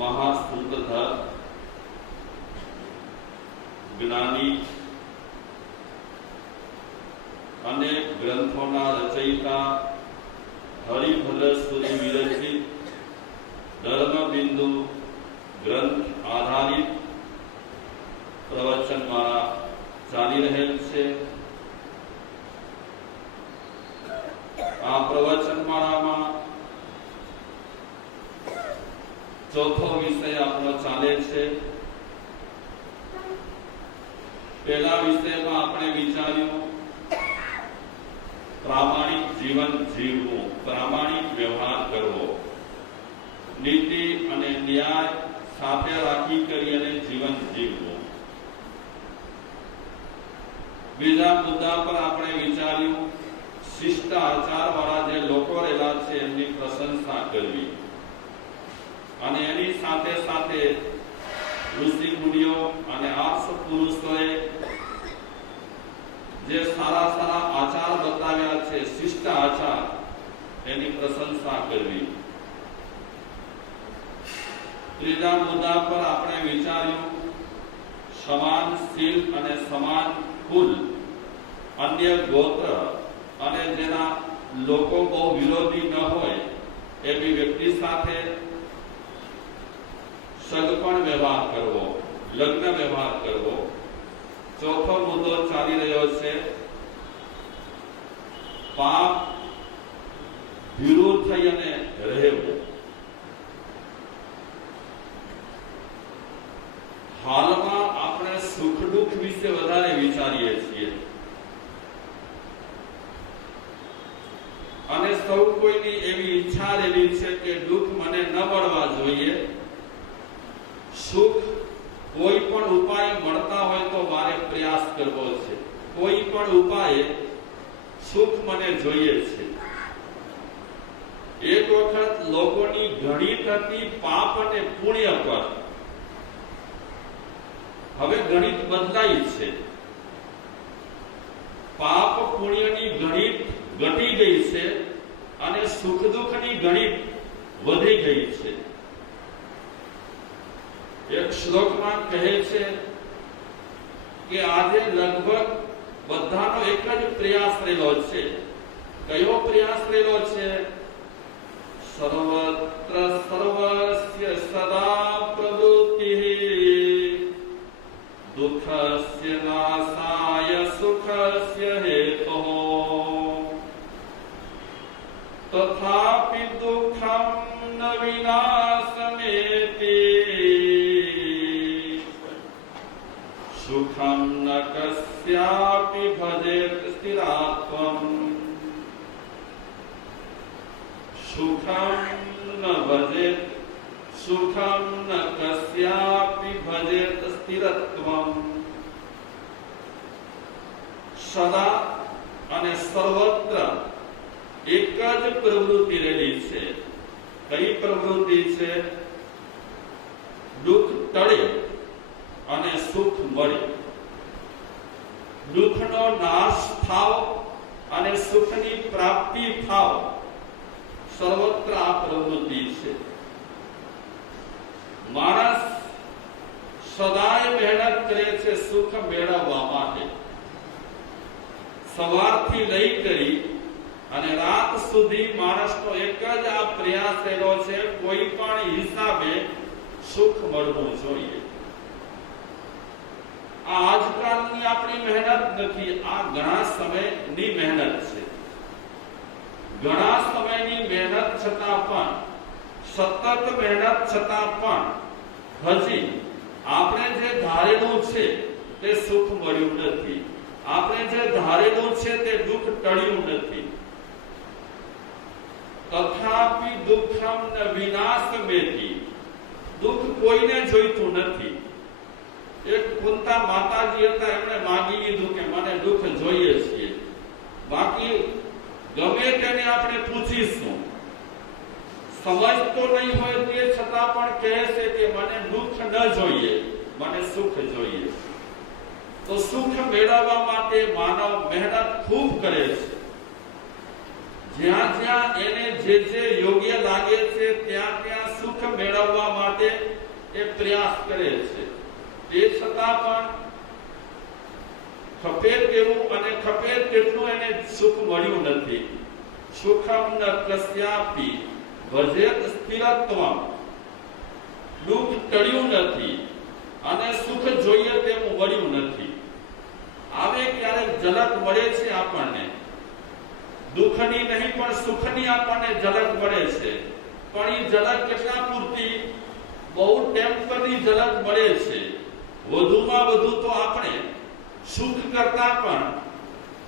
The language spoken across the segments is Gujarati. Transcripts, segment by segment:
महासूत्रधर ज्ञानी अनेक ग्रंथोना रचयिता हरिभद्र सूरी विरचित धर्मबिंदु ग्रंथ आधारित प्रवचनमाला चाली रहेल छे। आ प्रवचनमाळामां चौथो विषय आपनो चाले छे। पहला विषय में आपणे विचार्યું प्रामाणिक जीवन जीवવું, प्रामाणिक व्यवहार करवो, नीति અને ન્યાય સાથે રાખી કરીને જીવન જીવવું। બીજા મુદ્દા પર આપણે વિચાર્યું શિષ્ટાચાર વાળા જે લોકો રહેલા છે એમની પ્રશંસા કરવી અને એની સાથે સાથે ઋષિ મુનિઓ અને આપ પુરુષોએ જે સારા સારા આચાર બતાવ્યા છે શિષ્ટ આચાર એની પ્રશંસા કરવી। ત્રીજા મુદ્દા પર આપણે વિચાર્યું સમાનશીલ અને સમાન કુલ અન્ય ગોત્ર અને જેના લોકો બહુ વિરોધી ન હોય એવી વ્યક્તિ સાથે સગપણ વ્યવહાર કરવો, લગ્ન વ્યવહાર કરવો। चौथो मुद्दो चाली रह्यो छे पाप विरोध थई अने रहेवो। हालमां आपणे सुख दुख विશે વધારે વિચારીએ છીએ અને સૌ કોઈની એવી ઈચ્છા રહેલી છે કે દુઃખ મને ન મળવા જોઈએ, સુખ कोई पण उपाय મળતા હોય તો મારે પ્રયાસ કરવો છે, કોઈ પણ ઉપાય સુખ મને જોઈએ છે। એક વખત લોકોની ઘણી થતી પાપ અને પુણ્ય પર હવે ગણિત બદલાઈ છે। પાપ પુણ્યની ગણિત ઘટી ગઈ છે અને સુખ દુઃખની ગણિત વધી ગઈ છે। एक श्लोक में कहे छे कि आजे लगभग बधानो एक ज प्रयास रहेलो छे। कयो प्रयास रहेलो छे? सर्वत्र सर्वस्य सदा प्रवृत्तिः दुःखस्य नाशाय सुखस्य हेतुः तथापि दुःखं न विनाशमेति सुखं न कस्यापि भजेत स्थिरात्वम् सुखं न भजेत सुखं न कस्यापि भजेत स्थिरत्वम्। सदा અને સર્વત્ર એક જ પ્રવૃત્તિ રહેલી છે। કઈ પ્રવૃત્તિ છે? દુઃખ ટળે અને સુખ મળે, દુઃખનો નાશ થાવ અને સુખની પ્રાપ્તિ થાવ, સર્વત્ર આ પ્રવૃત્તિ છે। માણસ સદાય મહેનત કરે છે સુખ મેળવવા માટે। સવારથી લઈ કરી અને રાત સુધી માણસનો એક જ આ પ્રયાસ રહેલો છે, કોઈ પણ હિસાબે સુખ મળવું જોઈએ। આજકાલની આપણી મહેનત નથી, આ ઘણા સમયની મહેનત છે। ઘણા સમયની મહેનત છતાં પણ, સતત મહેનત છતાં પણ હજી આપણે જે ધારેલું છે તે સુખ મળ્યું નથી, આપણે જે ધારેલું છે તે દુઃખ ટળ્યું નથી। તથાપિ દુઃખમ ન વિનાશમેતિ, દુઃખ કોઈને જોઈતું નથી। एक कुंता माताजी હતા, એમણે માંગી લીધું કે મને દુઃખ જોઈએ છે, બાકી ગમે તેને આપણે પૂછીશું, સમજતો નહીં હોય તે છતાં પણ કહે છે કે મને દુઃખ ન જોઈએ, મને સુખ જોઈએ। તો સુખ મેળવવા માટે માનવ મહેનત ખૂબ કરે છે। જ્યાં જ્યાં એને જે યોગ્ય લાગે છે ત્યાં ત્યાં સુખ મેળવવા માટે એ પ્રયાસ કરે છે, તે છતાં પણ ખપે તેવું અને ખપે તેટલું એને સુખ મળ્યું નથી. સુખમ ન કસ્યાપી ભજેત સ્થિરત્વમ, દુઃખ ટળ્યું નથી અને સુખ જોઈએ તેવું મળ્યું નથી. આવે ક્યારેક ઝલક મળે છે આપણને, દુઃખની નહીં પણ સુખની આપણને ઝલક મળે છે, પણ એ ઝલક કેટલા પૂરતી? બહુ ટેમ્પરરી ઝલક મળે છે. વધુમાં વધુ તો આપણે સુખ કરતા પણ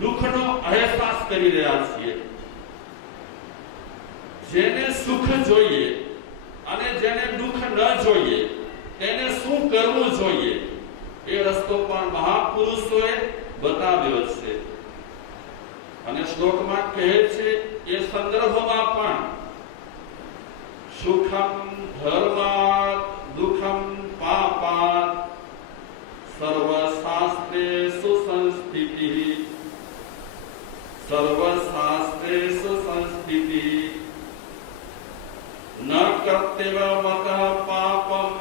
દુઃખનો અહેસાસ કરી રહ્યા છીએ. જેને સુખ જોઈએ અને જેને દુઃખ ન જોઈએ તેને શું કરવું જોઈએ એ રસ્તો પણ મહાપુરુષોએ બતાવ્યો છે. અને શ્લોકમાં કહે છે એ સંદર્ભમાં પણ સુખમ ધર્માત દુઃખમ પાપાત સર્વશાસ્ત્રેષુ સંસ્થિતિઃ, સર્વશાસ્ત્રેષુ સંસ્થિતિઃ ન કર્તવ્યમતઃ પાપમ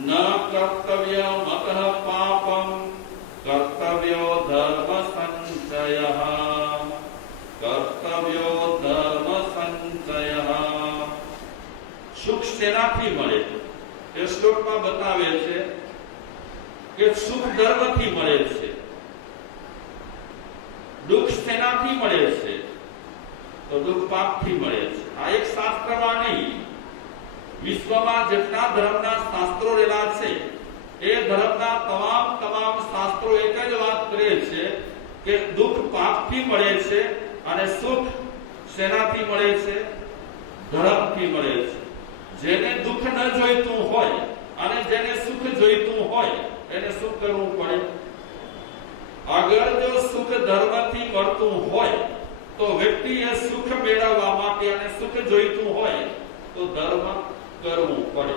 ન કર્તવ્યમતઃ પાપમ કર્તવ્યો ધર્મ સંચયઃ, કર્તવ્યો ધર્મ સંચયઃ. સુખ શેનાથી મળે? એ શ્લોકમાં બતાવે છે કે સુખ ધર્મથી મળે છે. દુઃખ શેનાથી મળે છે? તો દુઃખ પાપથી મળે છે. આ એક શાસ્ત્રમાં નહીં, વિશ્વમાં જેટલા ધર્મના શાસ્ત્રો રહેલા છે એ ધર્મના તમામ શાસ્ત્રો એક જ વાત કરે છે કે દુઃખ પાપથી મળે છે અને સુખ શેનાથી મળે છે? ધર્મથી મળે છે. જેને દુઃખ ન જોઈતું હોય અને જેને સુખ જોઈતું હોય એને શું કરવું પડે? અગર જો સુખ ધર્મથી મળતું હોય તો વ્યક્તિએ સુખ મેળવવા માટે અને સુખ જોઈતું હોય તો ધર્મ કરવું પડે.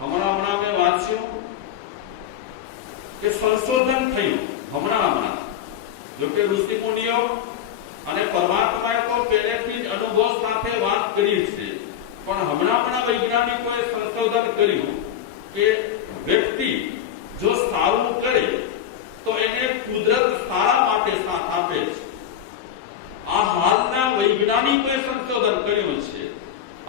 હમણાં મેં વાંચ્યું કે સંશોધન થયું હમણાં જો કે ઋષિ મુનિઓ અને પરમાત્માએ તો પહેલેથી જ અનુભવ સાથે વાત કરી છે, પણ હમણાં વૈજ્ઞાનિકોએ સંશોધન કર્યું કે વ્યક્તિ જો સારું કરે તો એને કુદરત સારા માટે સાથ આપે છે. આ હાલના વૈજ્ઞાનિકોએ સંશોધન કર્યું છે.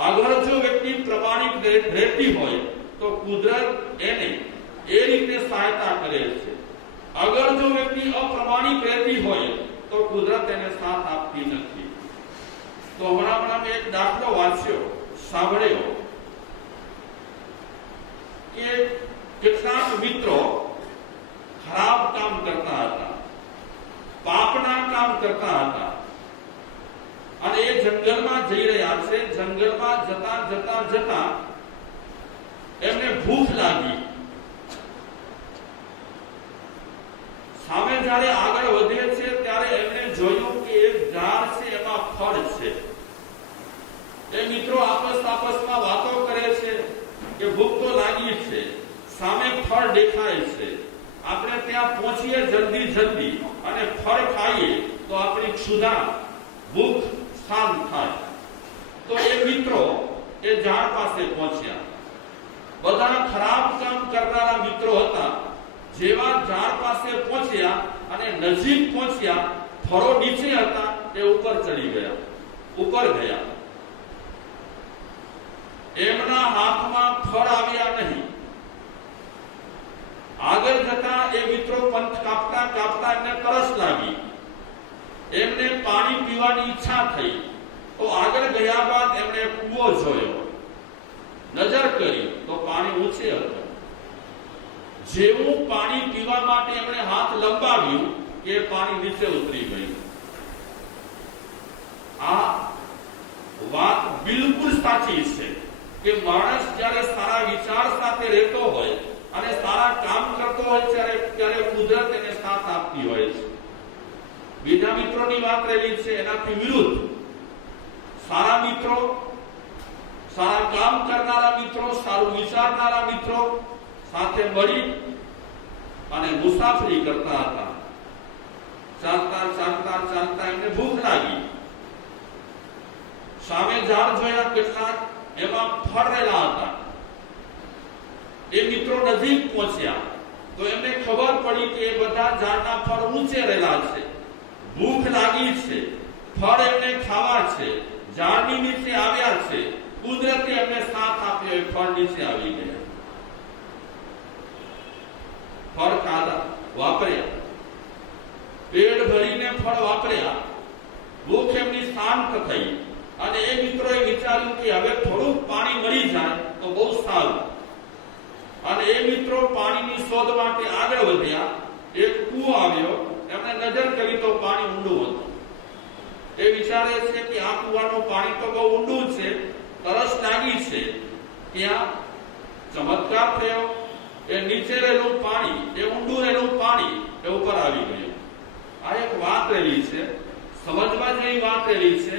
અગર જો વ્યક્તિ પ્રમાણિક રહેતી હોય તો કુદરત એને એ રીતે સહાયતા કરે છે. અગર જો વ્યક્તિ અપ્રમાણિક રહેતી હોય તો કુદરત એને સાથ આપતી નથી. તો હમણાં મેં એક દાખલો વાંચ્યો, સાંભળ્યો કે કેટલાક મિત્રો ખરાબ કામ કરતા હતા, પાપના કામ કરતા હતા અને એ જંગલમાં જઈ રહ્યા છે. જંગલમાં જતા એમને ભૂખ લાગી. સામે જ્યારે આગળ વધે છે ત્યારે એમને જોયું કે એક ઝાડ છે એમાં ફળ છે. એ મિત્રો આપસમાં વાતો કરે છે કે ભૂખ તો લાગી છે, સામે ફળ દેખાય છે, આપણે ત્યાં પહોંચીએ જલ્દી અને ફળ ખાઈએ તો આપણી ક્ષુધા ભૂખ શાંત થાય. તો એ મિત્રો એ ઝાડ પાસે પહોંચ્યા. બધા ખરાબ કામ કરનારા મિત્રો હતા. જેવા ઝાડ પાસે પહોંચ્યા અને નજીક પહોંચ્યા, ફળો નીચે હતા, એ ઉપર ચડી ગયા, ઉપર ગયા. એમના હાથમાં ફળ આવ્યા નહીં. આગળ જતા એ મિત્રો પંથ કાપતા એમને તરસ લાગી. એમને પાણી પીવાની ઈચ્છા થઈ. તો આગળ ગયા બાદ એમણે કૂવો જોયો, નજર કરી તો પાણી ઊંચે હતું. જેવું પાણી પીવા માટે એમણે હાથ લંબાવ્યું કે પાણી નીચે ઉતરી ગયું. આ વાત બિલકુલ સાચી છે કે માણસ જ્યારે સારા વિચાર સાથે રહેતો હોય અને સારા કામ કરતો હોય ત્યારે કુદરત એને સાથ આપતી હોય છે. બીજા મિત્રોની વાત રહેલી છે એનાથી વિરુદ્ધ સારા મિત્રો, સારા કામ કરનારા મિત્રો, સારું વિચારનારા મિત્રો સાથે મળી અને મુસાફરી કરતા હતા. ચાલતા એમને ભૂખ લાગી. સામે ઝાડ જોયા કેટલાક, એમાં ફળ રહેલા હતા. એ મિત્રો નજીક પહોંચ્યા તો એમને ખબર પડી કે એ બધા ઝાડના ફળ ઊંચે રહેલા છે, ભૂખ લાગી છે, ફળ એમને ખાવા છે, ઝાડની નીચે આવ્યા છે, કુદરતે એમને સાથ આપ્યો, એ ફળ નીચે આવી ગયા, ફળ ખાધા, વાપર્યા, પેટ ભરીને ફળ વાપર્યા, ભૂખ એમની શાંત થઈ અને એ મિત્રોએ વિચાર્યું કે હવે થોડુંક પાણી મળી જાય તો બહુ સારું, અને એ મિત્રો પાણીની શોધ માટે આગળ વધ્યા. એક કૂવો આવ્યો, એમણે નજર કરી તો પાણી ઊંડું હતું. એ વિચારે છે કે આ કૂવાનું પાણી તો બહુ ઊંડું છે, તરસ લાગી છે. ત્યાં ચમત્કાર થયો, એ નીચે રહેલું પાણી, એ ઊંડું રહેલું પાણી એ ઉપર આવી ગયું. આ એક વાત રહેલી છે, સમજવા જેવી વાત રહેલી છે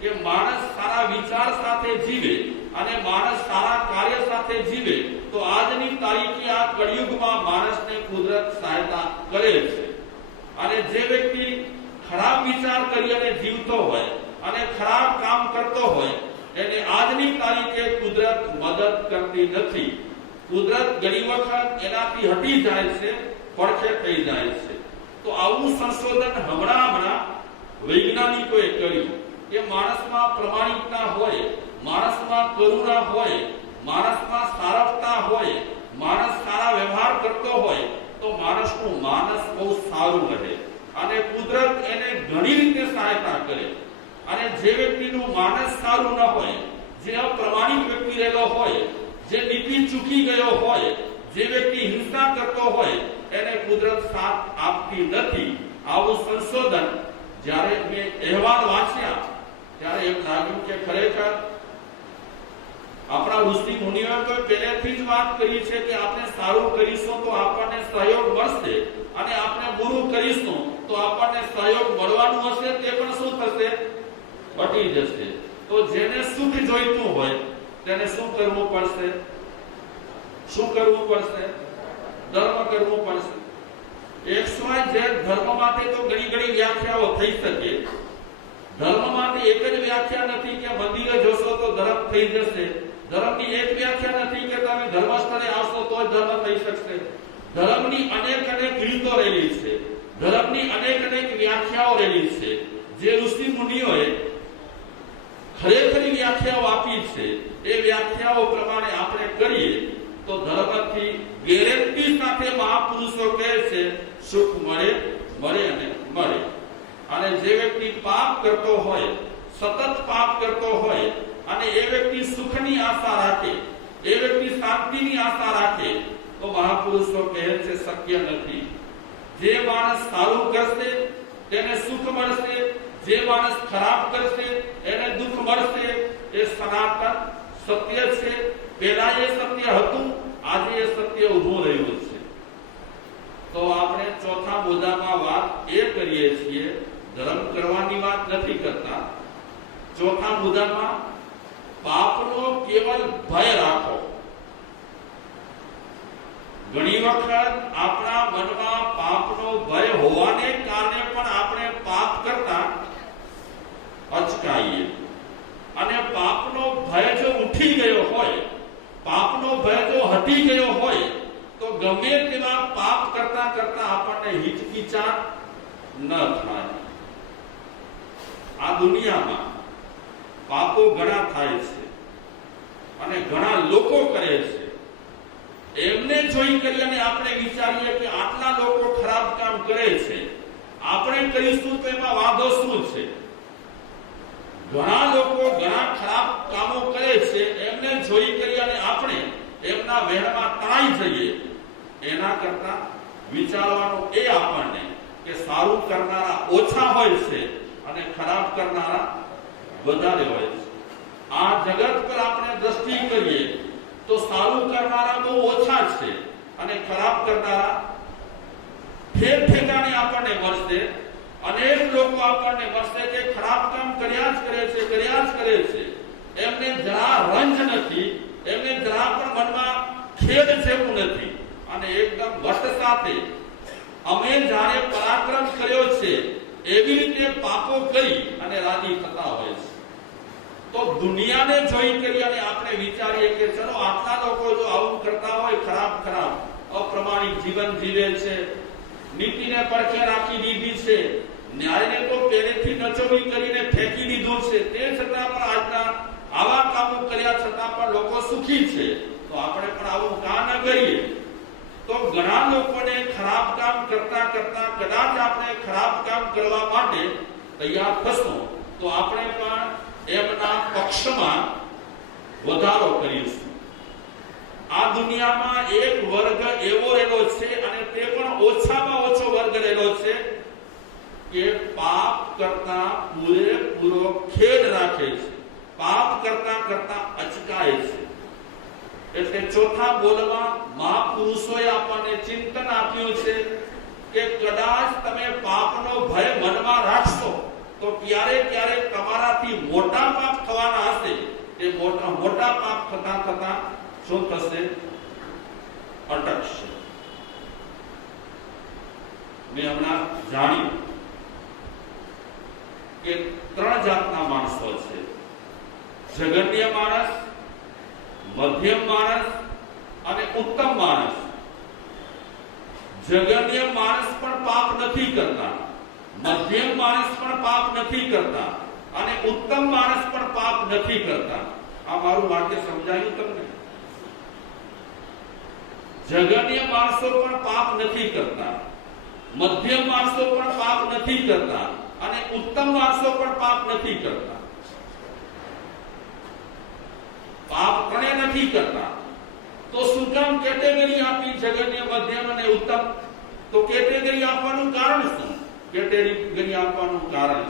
કે માણસ સારા વિચાર સાથે જીવે અને માણસ સારા કાર્ય સાથે જીવે તો આજની તારીખે આ કળિયુગમાં માણસને કુદરત સહાયતા કરે છે. અને જે વ્યક્તિ ખરાબ વિચાર કરી અને જીવતો હોય અને ખરાબ કામ કરતો હોય એને આજની તારીખે કુદરત મદદ કરતી નથી. કુદરત ઘણી વખત એનાથી હટી જાય છે, પડખે થઈ જાય છે. તો આવું સંશોધન હમણાં વૈજ્ઞાનિકોએ કર્યું કે માણસમાં પ્રમાણિકતા હોય, માણસમાં કરુણા હોય, માણસમાં સારવતા હોય, માણસ સારા વ્યવહાર કરતો હોય તો માણસનું માનસ બહુ સારું રહે અને કુદરત એને ઘણી રીતે સહાયતા કરે. અને જે વ્યક્તિનું માનસ સારું ન હોય, જે અપ્રમાણિક વ્યક્તિ રહેલો હોય, જે નીતિ ચૂકી ગયો હોય, જે વ્યક્તિ હિંસા કરતો હોય એને કુદરત સાથ આપતી નથી. આવું સંશોધન જ્યારે મેં અહેવાલ વાંચ્યા ત્યારે એમ લાગ્યું કે ખરેખર આપણા ઋષિ મુનિઓએ તો પહેલેથી જ વાત કરી છે કે આપણે સારું કરીશું તો આપણને સહયોગ મળશે અને આપણે બુરું કરીશું તો આપણને સહયોગ મળવાનું હશે તે પણ શું થશે? બટી જશે. તો જેને સુખ જોઈતું હોય તેને શું કરવું પડશે? શું કરવું પડશે? ધર્મ કરવું પડશે. XYZ ધર્મ માટે તો ઘણી વ્યાખ્યાઓ થઈ શકે. ધર્મ માટે એક જ વ્યાખ્યા નથી કે મંદિરે જશો તો ધર્મ થઈ જશે. ધર્મની એક વ્યાખ્યા નથી કે તમે ધર્મસ્થળે આવશો તો જ ધર્મ થઈ શકશે. ધર્મની અનેક રીતો રહેલી છે, ધર્મની અનેક વ્યાખ્યાઓ રહેલી છે. જે ઋષિ મુનિઓએ ખરેખરી વ્યાખ્યાઓ આપી છે એ વ્યાખ્યાઓ પ્રમાણે આપણે કરીએ તો ધર્મથી ગેરંટી સાથે મહાપુરુષો કહે છે સુખ મળે અને મળે. અને જે વ્યક્તિ પાપ કરતો હોય, સતત પાપ કરતો હોય અને એ વ્યક્તિ સુખની આશા રાખે, એ વ્યક્તિ શાંતિની આશા રાખે તો મહાપુરુષો કહે છે શક્ય નથી. જે માણસ સારું કરશે તેને સુખ મળશે, જે માણસ ખરાબ કરશે એને દુઃખ મળશે. એ સનાતન સત્ય છે. પહેલા એ સત્ય હતું, આજે એ સત્ય ઊભું રહ્યું છે. તો આપણે ચોથા મુદ્દામાં વાત એ કરીએ છીએ, ધર્મ કરવાની વાત નથી કરતા. ચોથા મુદ્દામાં પાપનો કેવલ ભય રાખો. ઘણી વખત આપણા મનમાં પાપનો ભય હોવાને કારણે પણ આપણે પાપ કરતા અચકાઈએ. અને પાપનો ભય જો ઉઠી ગયો હોય, પાપનો ભય જો હટી ગયો હોય તો ગમે તેવા પાપ કરતા આપણને હિચકિચાટ ન થાય. આ દુનિયામાં પાપો ઘણા થાય છે અને ઘણા લોકો કરે છે. એમને જોઈ કરી અને આપણે વિચારીએ કે આટલા લોકો ખરાબ કામ કરે છે, આપણે કરીશું તો એમાં વાંધો શું છે? ઘણા લોકો ઘણા ખરાબ કામો કરે છે, એમને જોઈ કરી અને આપણે એમના વહેણમાં તણાઈ જઈએ. એના કરતા વિચારવાનું એ આપણને કે સારું કરનારા ઓછા હોય છે અને ખરાબ કરનારા વધારે હોય છે. આ જગત પર આપણે દ્રષ્ટિ કરીએ તો સારું કરનારા બહુ ઓછા છે અને ખરાબ કરનારા ઠેર ઠેકાણે આપણને મળશે. અનેક લોકો આપણને મળશે કે ખરાબ કામ કર્યા જ કરે છે. એમને જરા રંજ નથી, એમને જરા પણ મનમાં ખેદ જેવું નથી અને એકદમ વટ સાથે અમે જાણે પરાક્રમ કર્યો છે એવી રીતે પાપો કરી અને રાજી થતા હોય છે. તો દુનિયાને જોઈ કરી અને આપણે વિચારીએ કે ચલો આટલા લોકો જો આવું કરતા હોય, ખરાબ પ્રામાણિક જીવન જીવે છે, નીતિને પડખે રાખી દીધી છે, ન્યાયને તો પહેલેથી નચોવી કરીને ફેંકી દીધું છે, તે છતાં પણ આજના આવા કામો કર્યા છતાં પણ લોકો સુખી છે, તો આપણે પણ આવું કામ ન કરીએ તો ઘણા લોકોને ખરાબ કામ કરતા કરતા કદાચ આપણે ખરાબ કામ કરવા માટે તૈયાર થશું તો આપણે પણ એમના પક્ષમાં વધારો કરીશું. આ દુનિયામાં એક વર્ગ એવો રહેલો છે અને તે પણ ઓછામાં ઓછો વર્ગ રહેલો છે કે પાપ કરતા પૂરેપૂરો ખેદ રાખે છે, પાપ કરતા કરતા અચકાય છે. એટલે ચોથા બોલમાં મહાપુરુષોએ આપણને ચિંતન આપ્યું છે કે કદાચ તમે પાપનો ભય મનમાં રાખશો તો ક્યારેક તમારાથી મોટા પાપ થવાના હશે. એ મોટા પાપ થતા થતા શું થશે? અટકશે. મેં હમણાં જાણ્યું કે 3 જાતના માણસો છે: જગન્ય માણસ, મધ્યમ માણસ અને ઉત્તમ માણસ. જગન્ય માણસ પણ પાપ નથી કરતા, મધ્યમ માણસ પણ પાપ નથી કરતા અને ઉત્તમ માણસ પણ પાપ નથી કરતા. આ મારું વાક્ય સમજાયું તમને? જગન્ય માણસો પણ પાપ નથી કરતા, મધ્યમ માણસો પણ પાપ નથી કરતા અને ઉત્તમ માણસો પણ પાપ નથી કરતા. પાપ કોને નથી કરતા? તો શું કામ કેટેગરી આપી જગન્ય, મધ્યમ અને ઉત્તમ? તો કેટેગરી આપવાનું કારણ શું? કેટેગરી આપવાનું કારણ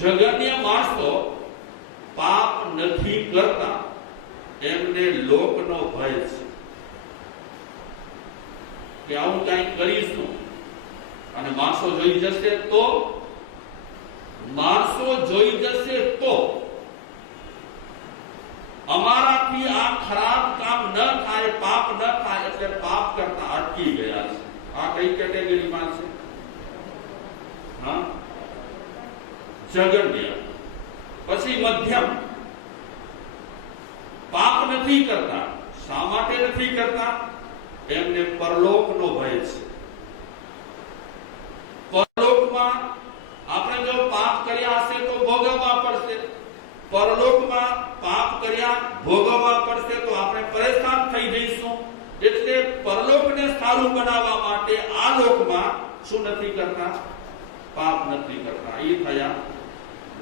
છે જગન્ય માણસો પાપ નથી કરતા, એમને લોકનો ભય છે કે આવું કઈ કરીશું અને માણસો જોઈ જશે તો, માણસો જોઈ જશે તો અમારાથી આ ખરાબ કામ ન થાય, પાપ ન થાય, એટલે પાપ કરતા અટકી ગયા છે. આ કઈ કેટેગરીમાં છે? હા, જગન્ય. પછી મધ્યમ, પાપ નથી કરતા. શા માટે નથી કરતા? એમને પરલોકનો ભય છે. પરલોકમાં આપણે જો પાપ કર્યા હશે તો ભોગવવા પડશે, પરલોકમાં પાપ કર્યા ભોગવવા પડશે તો આપણે પરેશાન થઈ જઈશું. એટલે પરલોકને સારું બનાવવા માટે આ લોકમાં શું નથી કરતા? પાપ નથી કરતા. એ થયા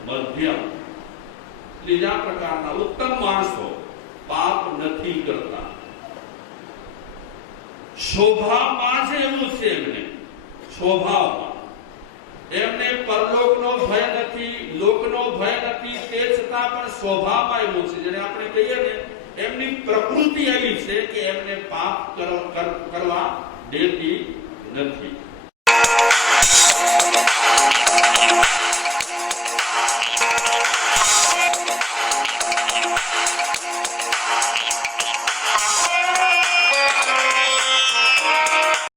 મધ્યમ. ત્રીજા પ્રકારના ઉત્તમ માણસો પાપ નથી કરતા. શોભામાં જ એવું છે, એમને સ્વભાવમાં એમને પરલોકનો ભય નથી, લોકનો ભય નથી, તે છતાં પણ સ્વભાવમાં એવું છે, જેને આપણે કહીએ ને એમની પ્રકૃતિ એવી છે કે એમને પાપ કરવા દેતી નથી.